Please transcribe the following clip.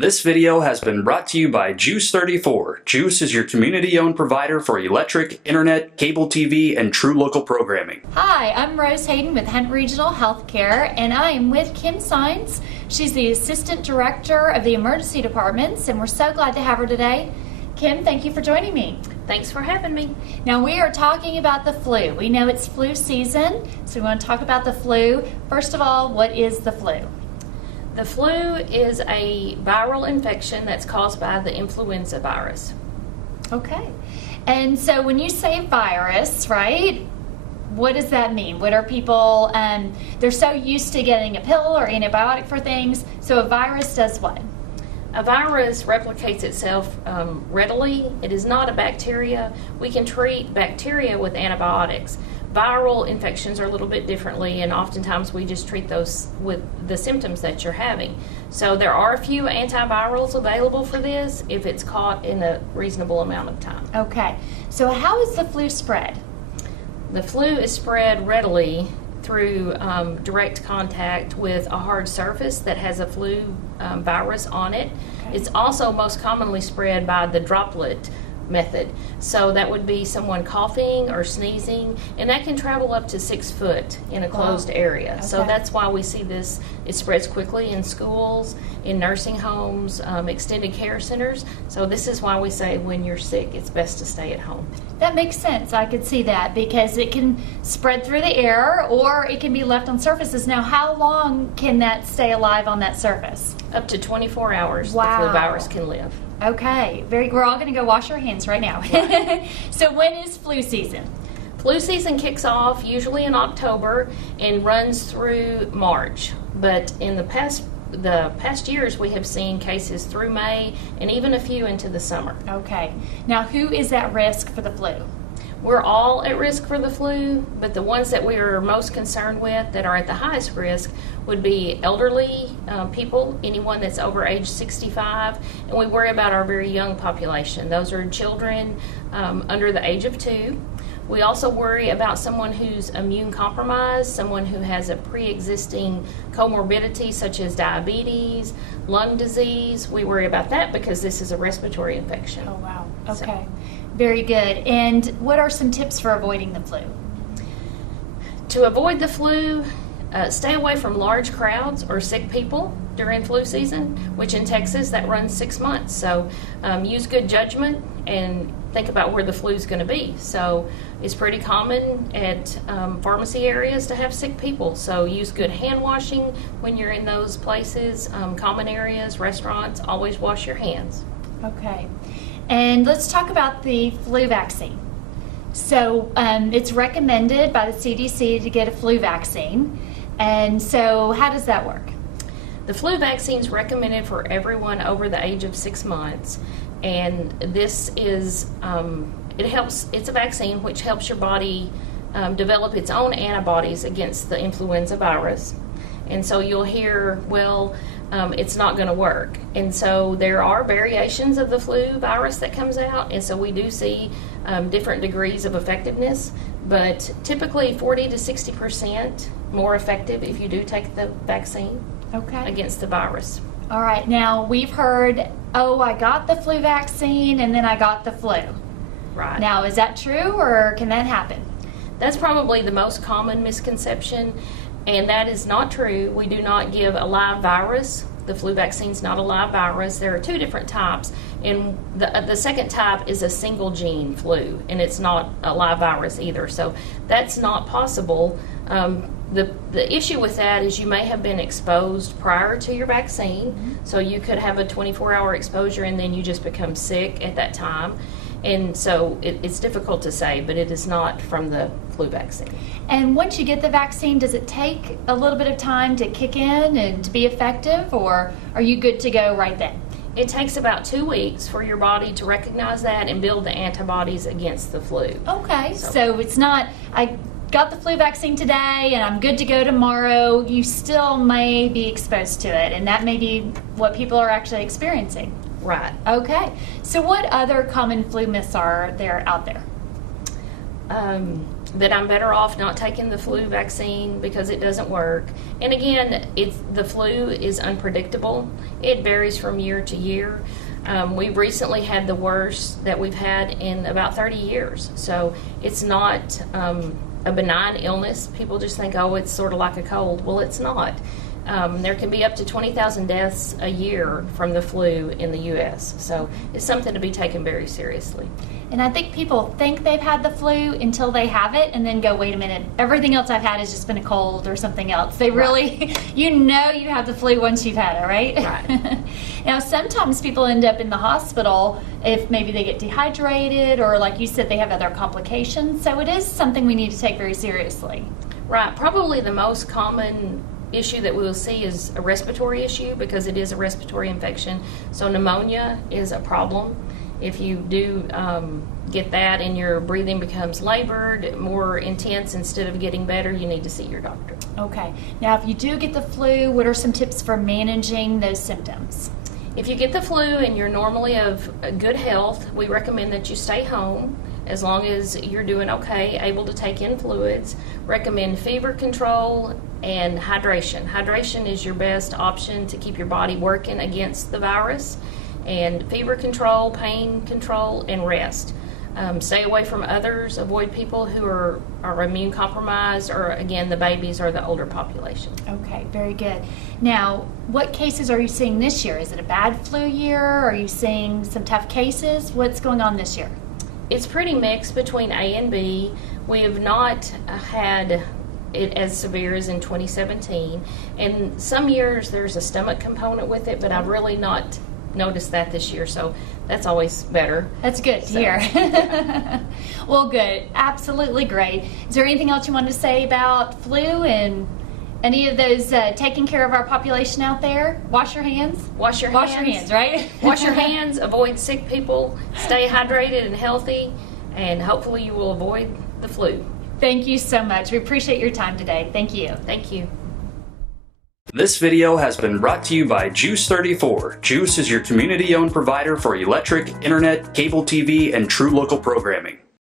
This video has been brought to you by Juice 34. Juice is your community-owned provider for electric, internet, cable TV, and true local programming. Hi, I'm Rose Hayden with Hunt Regional Healthcare, and I am with Kim Saenz. She's the Assistant Director of the Emergency Departments, and we're so glad to have her today. Kim, thank you for joining me. Thanks for having me. Now we are talking about the flu. We know it's flu season, so we want to talk about the flu. First of all, what is the flu? The flu is a viral infection that's caused by the influenza virus. Okay. And so when you say virus, right, what does that mean? What are people, they're so used to getting a pill or antibiotic for things, so a virus does what? A virus replicates itself readily. It is not a bacteria. We can treat bacteria with antibiotics. Viral infections are a little bit differently, and oftentimes we just treat those with the symptoms that you're having. So there are a few antivirals available for this if it's caught in a reasonable amount of time. Okay. So how is the flu spread? The flu is spread readily through direct contact with a hard surface that has a flu virus on it. Okay. It's also most commonly spread by the droplet method. So that would be someone coughing or sneezing, and that can travel up to 6 foot in a closed area. Okay. So that's why we see this. It spreads quickly in schools, in nursing homes, extended care centers. So this is why we say when you're sick, it's best to stay at home. That makes sense. I could see that because it can spread through the air or it can be left on surfaces. Now, how long can that stay alive on that surface? Up to 24 hours Wow. the flu virus can live. Okay. We're all going to go wash our hands right now. Right. So when is flu season? Flu season kicks off usually in October and runs through March. But in the past years, we have seen cases through May and even a few into the summer. Okay. Now, who is at risk for the flu? We're all at risk for the flu, but the ones that we are most concerned with that are at the highest risk would be elderly people, anyone that's over age 65, and we worry about our very young population. Those are children under the age of 2. We also worry about someone who's immune compromised, someone who has a pre-existing comorbidity such as diabetes, lung disease. We worry about that because this is a respiratory infection. Oh, wow. Okay. Very good. And what are some tips for avoiding the flu? To avoid the flu, stay away from large crowds or sick people during flu season, which in Texas that runs 6 months. So use good judgment and think about where the flu is going to be. So it's pretty common at pharmacy areas to have sick people. So use good hand washing when you're in those places, common areas, restaurants. Always wash your hands. Okay. And let's talk about the flu vaccine. So it's recommended by the CDC to get a flu vaccine. And so how does that work? The flu vaccine is recommended for everyone over the age of 6 months. And this is, it's a vaccine which helps your body develop its own antibodies against the influenza virus. And so you'll hear, well, it's not going to work. And so there are variations of the flu virus that comes out, and so we do see different degrees of effectiveness, but typically 40 to 60% more effective if you do take the vaccine against the virus. All right. Now, we've heard, oh, I got the flu vaccine and then I got the flu. Right. Now, is that true or can that happen? That's probably the most common misconception. And that is not true. We do not give a live virus. The flu vaccine is not a live virus. There are 2 different types, and the second type is a single gene flu, and it's not a live virus either. So that's not possible. The issue with that is you may have been exposed prior to your vaccine, so you could have a 24-hour exposure and then you just become sick at that time. And so it's difficult to say, but it is not from the flu vaccine. And once you get the vaccine, does it take a little bit of time to kick in and to be effective, or are you good to go right then? It takes about 2 weeks for your body to recognize that and build the antibodies against the flu. Okay, so it's not, I got the flu vaccine today and I'm good to go tomorrow. You still may be exposed to it, and that may be what people are actually experiencing. Right. Okay. So what other common flu myths are there out there? that I'm better off not taking the flu vaccine because it doesn't work. And again, the flu is unpredictable. It varies from year to year. We recently had the worst that we've had in about 30 years. So it's not a benign illness. People just think, oh, it's sort of like a cold. Well, it's not. There can be up to 20,000 deaths a year from the flu in the U.S. So it's something to be taken very seriously. And I think people think they've had the flu until they have it and then go, wait a minute, everything else I've had has just been a cold or something else. They really, you know you have the flu once you've had it, right? Right. Now, sometimes people end up in the hospital if maybe they get dehydrated or, like you said, they have other complications. So it is something we need to take very seriously. Right. Probably the most common issue that we will see is a respiratory issue because it is a respiratory infection. So pneumonia is a problem. If you do get that and your breathing becomes labored, more intense instead of getting better, you need to see your doctor. Okay. Now, if you do get the flu, what are some tips for managing those symptoms? If you get the flu and you're normally of good health, we recommend that you stay home as long as you're doing okay, able to take in fluids. Recommend fever control and hydration. Hydration is your best option to keep your body working against the virus. And fever control, pain control, and rest. Stay away from others. Avoid people who are immune compromised, or again, the babies or the older population. Okay, very good. Now, what cases are you seeing this year? Is it a bad flu year? Are you seeing some tough cases? What's going on this year? It's pretty mixed between A and B. We have not had it as severe as in 2017. And some years there's a stomach component with it, but I've really not noticed that this year, so that's always better. That's good to hear. Well, good. Absolutely great. Is there anything else you wanted to say about flu and any of those taking care of our population out there? Wash your hands. Wash your hands. Wash your hands, right? Wash your hands. Avoid sick people. Stay hydrated and healthy, and hopefully you will avoid the flu. Thank you so much. We appreciate your time today. Thank you. Thank you. This video has been brought to you by Juice 34. Juice is your community-owned provider for electric, internet, cable TV, and true local programming.